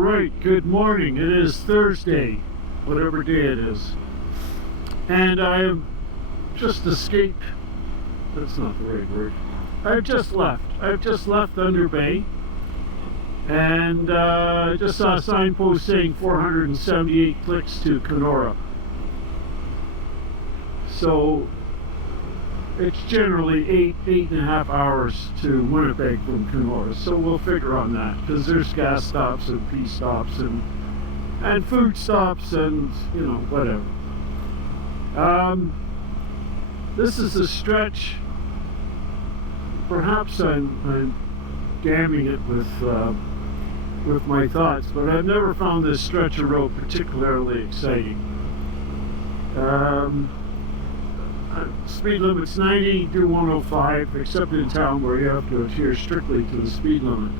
Alright, good morning. It is Thursday, whatever day it is. And I have just escaped. That's not the right word. I've just left. I've just left Thunder Bay. And I just saw a signpost saying 478 clicks to Kenora. So it's generally 8.5 hours to Winnipeg from Kenora. So we'll figure on that, because there's gas stops and pee stops and food stops and, you know, whatever. This is a stretch. Perhaps I'm damning it with my thoughts, but I've never found this stretch of road particularly exciting. Speed limit's 90, do 105, except in town where you have to adhere strictly to the speed limit,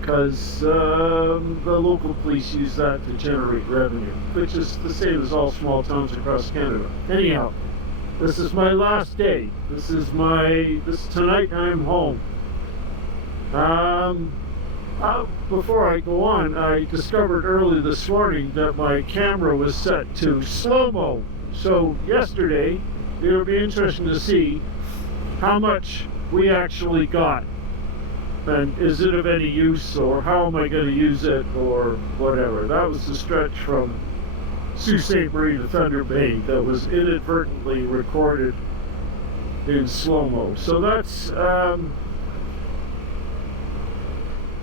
because the local police use that to generate revenue, which is the same as all small towns across Canada. Anyhow, this is my last day. Tonight I'm home. Before I go on, I discovered early this morning that my camera was set to slow-mo. So yesterday, it'll be interesting to see how much we actually got. And is it of any use, or how am I going to use it, or whatever. That was the stretch from Sault Ste. Marie to Thunder Bay that was inadvertently recorded in slow-mo. So that's, I'm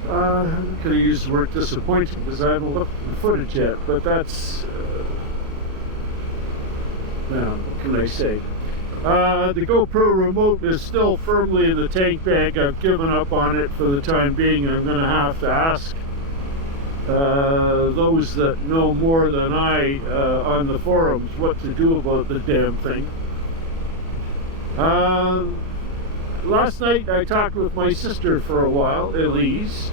going to use the word disappointing because I haven't looked at the footage yet, but that's, now, what can I say? The GoPro remote is still firmly in the tank bag. I've given up on it for the time being. I'm going to have to ask those that know more than I on the forums what to do about the damn thing. Last night I talked with my sister for a while, Elise.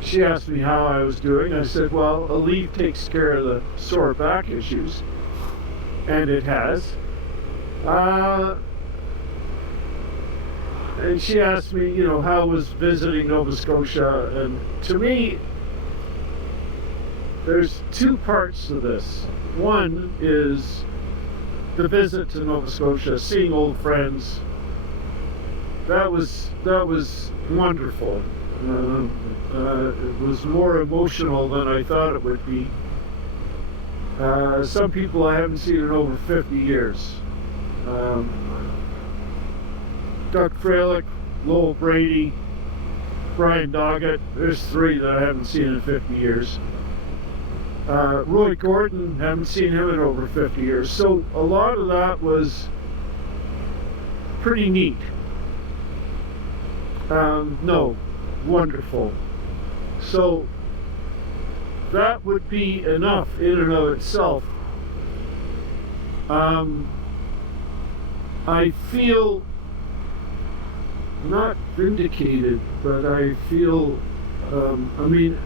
She asked me how I was doing. I said, well, Aleve takes care of the sore back issues, and it has. And she asked me, you know, how was visiting Nova Scotia, and to me, there's two parts to this. One is the visit to Nova Scotia, seeing old friends. That was wonderful. It was more emotional than I thought it would be. Some people I haven't seen in over 50 years. Doug Fralick, Lowell Brady, Brian Doggett. There's three that I haven't seen in 50 years. Roy Gordon, haven't seen him in over 50 years. So a lot of that was pretty neat. No, wonderful. So that would be enough in and of itself. I feel not vindicated, but I feel, I mean,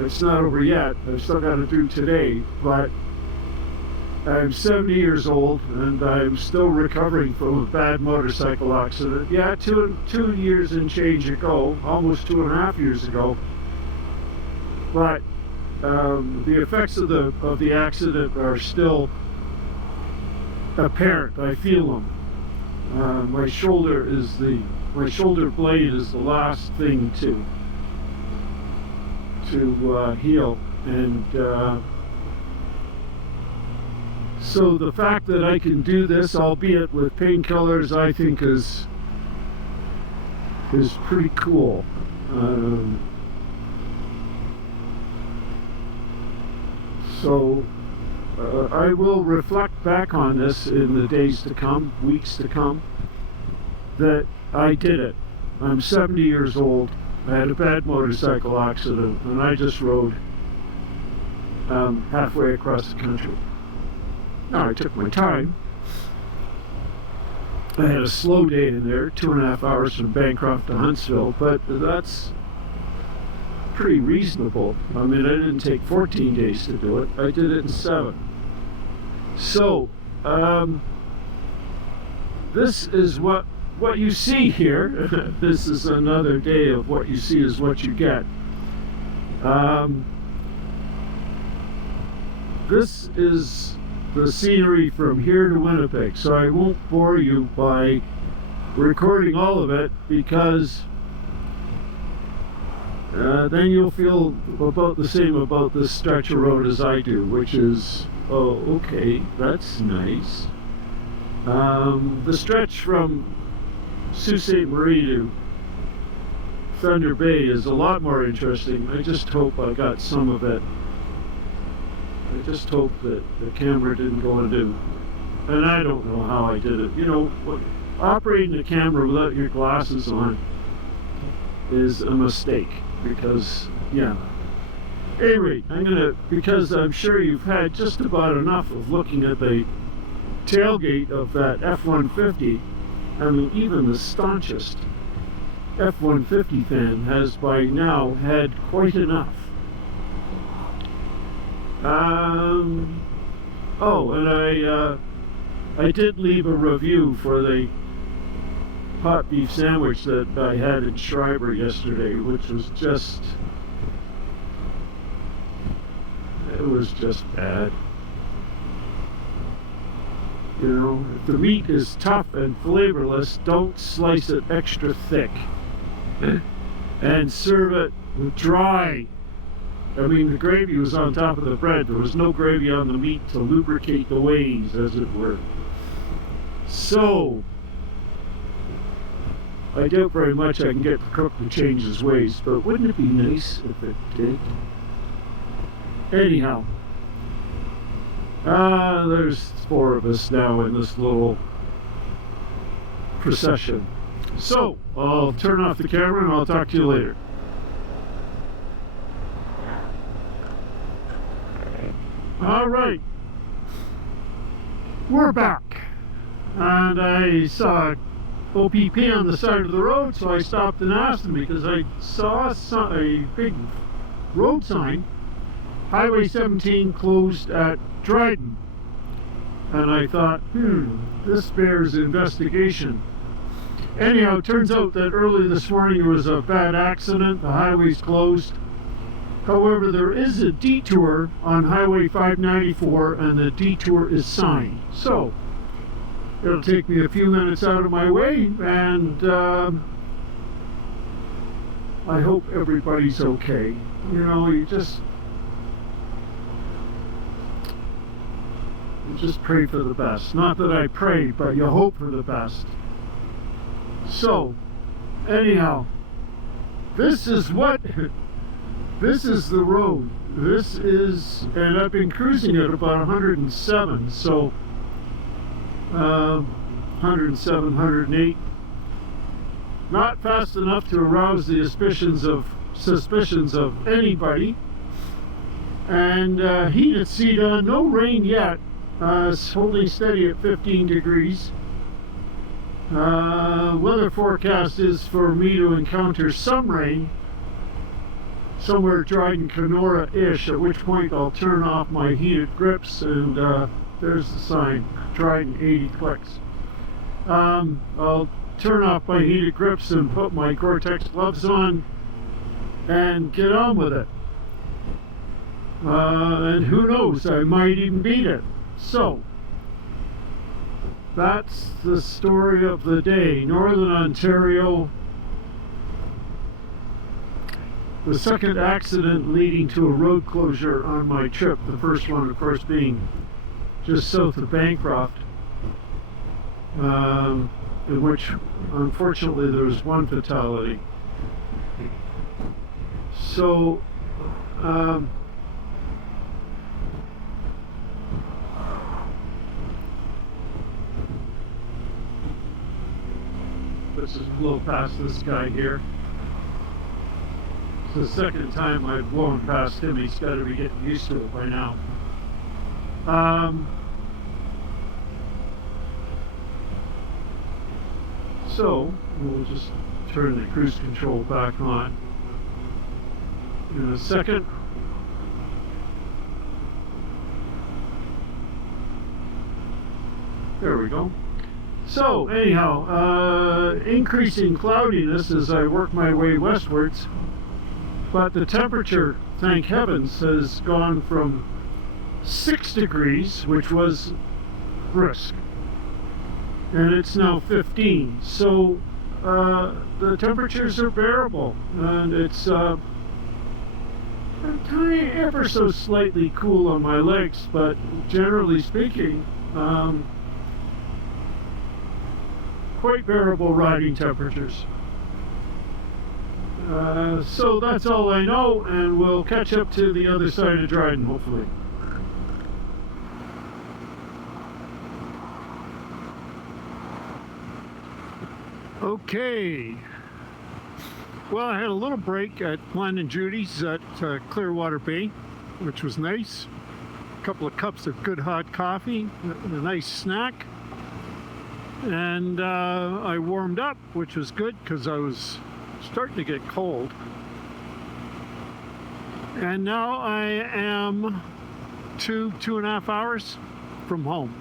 it's not over yet. I've still got to do today, but I'm 70 years old and I'm still recovering from a bad motorcycle accident. Yeah, two years and change ago, almost 2.5 years ago. But the effects of the accident are still apparent. I feel them. My shoulder blade is the last thing to heal, and so the fact that I can do this, albeit with painkillers, I think is pretty cool. So I will reflect back on this in the days to come, weeks to come, that I did it. I'm 70 years old. I had a bad motorcycle accident, and I just rode halfway across the country. Now, I took my time. I had a slow day in there, 2.5 hours from Bancroft to Huntsville, but that's pretty reasonable. I mean, I didn't take 14 days to do it. I did it in 7. So, this is what what you see here, this is another day of what you see is what you get. This is the scenery from here to Winnipeg, so I won't bore you by recording all of it, because then you'll feel about the same about this stretch of road as I do, which is, oh, okay, that's nice. The stretch from Sault Ste. Marie to Thunder Bay is a lot more interesting. I just hope I got some of it. I just hope that the camera didn't go into, and I don't know how I did it. You know, operating the camera without your glasses on is a mistake, because, yeah. Anyway, because I'm sure you've had just about enough of looking at the tailgate of that F-150. I mean, even the staunchest F-150 fan has by now had quite enough. Oh, and I did leave a review for the hot beef sandwich that I had in Schreiber yesterday, which was just, it was just bad. You know, if the meat is tough and flavorless, don't slice it extra thick and serve it dry. I mean, the gravy was on top of the bread. There was no gravy on the meat to lubricate the ways, as it were. So, I doubt very much I can get the cook to change his ways, but wouldn't it be nice if it did? Anyhow, there's 4 of us now in this little procession. So, I'll turn off the camera and I'll talk to you later. All right, we're back, and I saw OPP on the side of the road, so I stopped and asked him, because I saw a big road sign, Highway 17 closed at Dryden, and I thought, this bears investigation. Anyhow, it turns out that early this morning there was a bad accident, the highway's closed. However, there is a detour on Highway 594, and the detour is signed. So, it'll take me a few minutes out of my way, and I hope everybody's okay. You know, you just pray for the best. Not that I pray, but you hope for the best. So, anyhow, this is the road. This is, and I've been cruising at about 107, so 107, 108. Not fast enough to arouse the suspicions of anybody. And heated seat on, no rain yet. It's holding steady at 15 degrees. Weather forecast is for me to encounter some rain somewhere Dryden, Kenora-ish, at which point I'll turn off my heated grips, and there's the sign, Dryden 80 clicks. I'll turn off my heated grips and put my Gore-Tex gloves on and get on with it. And who knows, I might even beat it. So, that's the story of the day. Northern Ontario, the second accident leading to a road closure on my trip. The first one, of course, being just south of Bancroft, in which, unfortunately, there was one fatality. So, let's just blow past this guy here. It's the second time I've blown past him. He's got to be getting used to it by now. So we'll just turn the cruise control back on in a second. There we go. So anyhow, increasing cloudiness as I work my way westwards, but the temperature, thank heavens, has gone from 6 degrees, which was brisk, and it's now 15. So the temperatures are bearable, and it's tiny, ever so slightly cool on my legs, but generally speaking, quite bearable riding temperatures. So that's all I know, and we'll catch up to the other side of Dryden, hopefully. Okay. Well, I had a little break at Glenn and Judy's at Clearwater Bay, which was nice. A couple of cups of good hot coffee, a nice snack. And I warmed up, which was good because I was starting to get cold. And now I am 2.5 hours from home.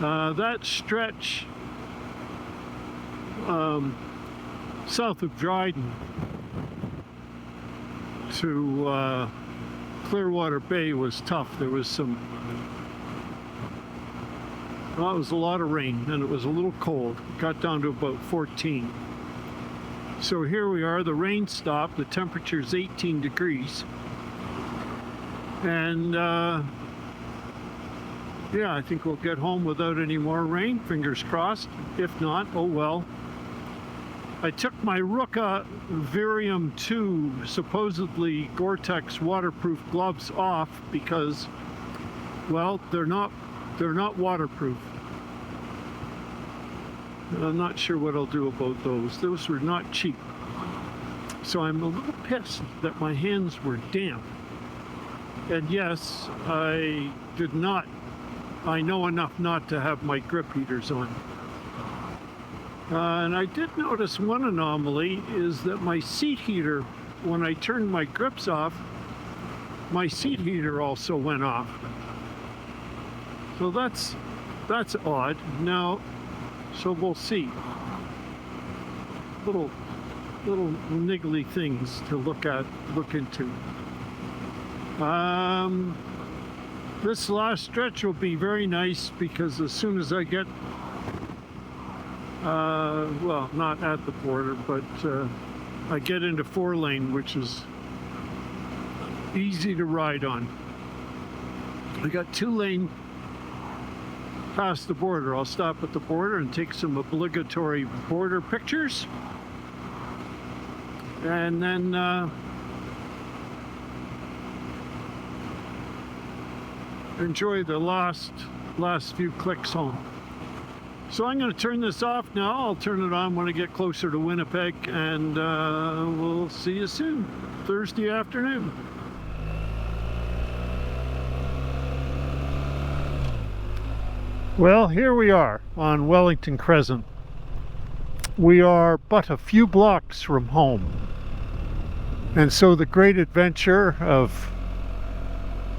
That stretch south of Dryden to Clearwater Bay was tough. There was it was a lot of rain, and it was a little cold. It got down to about 14. So here we are, the rain stopped, the temperature's 18 degrees. And yeah, I think we'll get home without any more rain, fingers crossed. If not, oh well. I took my Ruka Virium 2 supposedly Gore-Tex waterproof gloves off because, well, they're not waterproof. I'm not sure what I'll do about those. Those were not cheap. So I'm a little pissed that my hands were damp. And yes, I know enough not to have my grip heaters on. And I did notice one anomaly is that my seat heater, when I turned my grips off, my seat heater also went off. So that's odd. Now, so we'll see. Little niggly things to look into. This last stretch will be very nice because as soon as I get, well, not at the border, but I get into 4-lane, which is easy to ride on. I got 2-lane past the border. I'll stop at the border and take some obligatory border pictures, and then enjoy the last few clicks home. So I'm going to turn this off now. I'll turn it on when I get closer to Winnipeg, and we'll see you soon, Thursday afternoon. Well, here we are on Wellington Crescent. We are but a few blocks from home. And so the great adventure of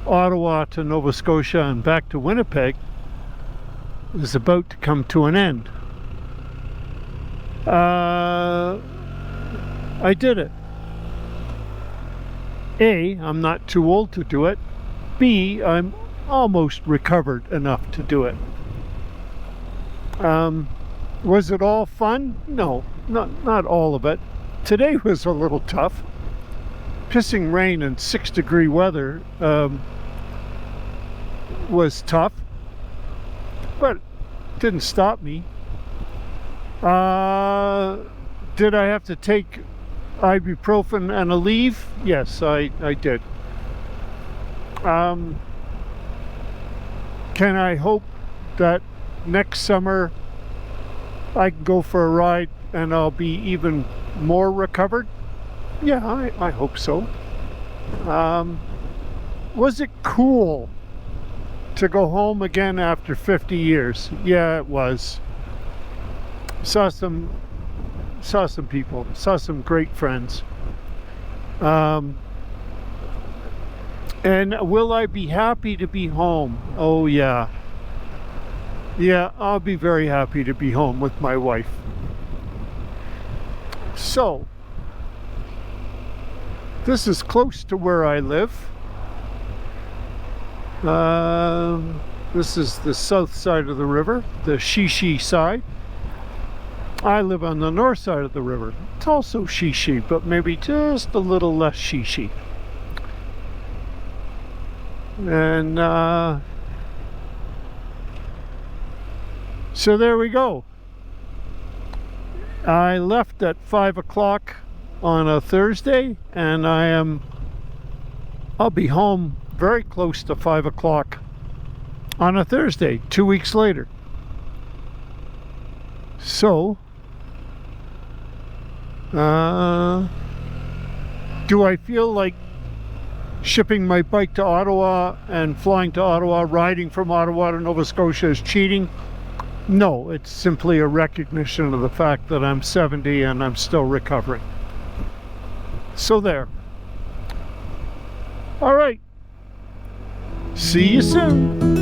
Ottawa to Nova Scotia and back to Winnipeg is about to come to an end. I did it. A, I'm not too old to do it. B, I'm almost recovered enough to do it. Was it all fun? No, not all of it. Today was a little tough. Pissing rain and 6-degree weather was tough, but it didn't stop me. Did I have to take ibuprofen and a leave? Yes, I did. Can I hope that next summer I can go for a ride and I'll be even more recovered? Yeah, I hope so. Was it cool to go home again after 50 years? Yeah, it was. Saw some people, saw some great friends. And will I be happy to be home? Oh yeah. Yeah, I'll be very happy to be home with my wife. So, this is close to where I live. This is the south side of the river, the Shishi side. I live on the north side of the river. It's also Shishi, but maybe just a little less Shishi. And so there we go. I left at 5 o'clock on a Thursday, and I'll be home very close to 5 o'clock on a Thursday, 2 weeks later. So, do I feel like shipping my bike to Ottawa and flying to Ottawa, riding from Ottawa to Nova Scotia is cheating? No, it's simply a recognition of the fact that I'm 70 and I'm still recovering. So there. All right. See you soon.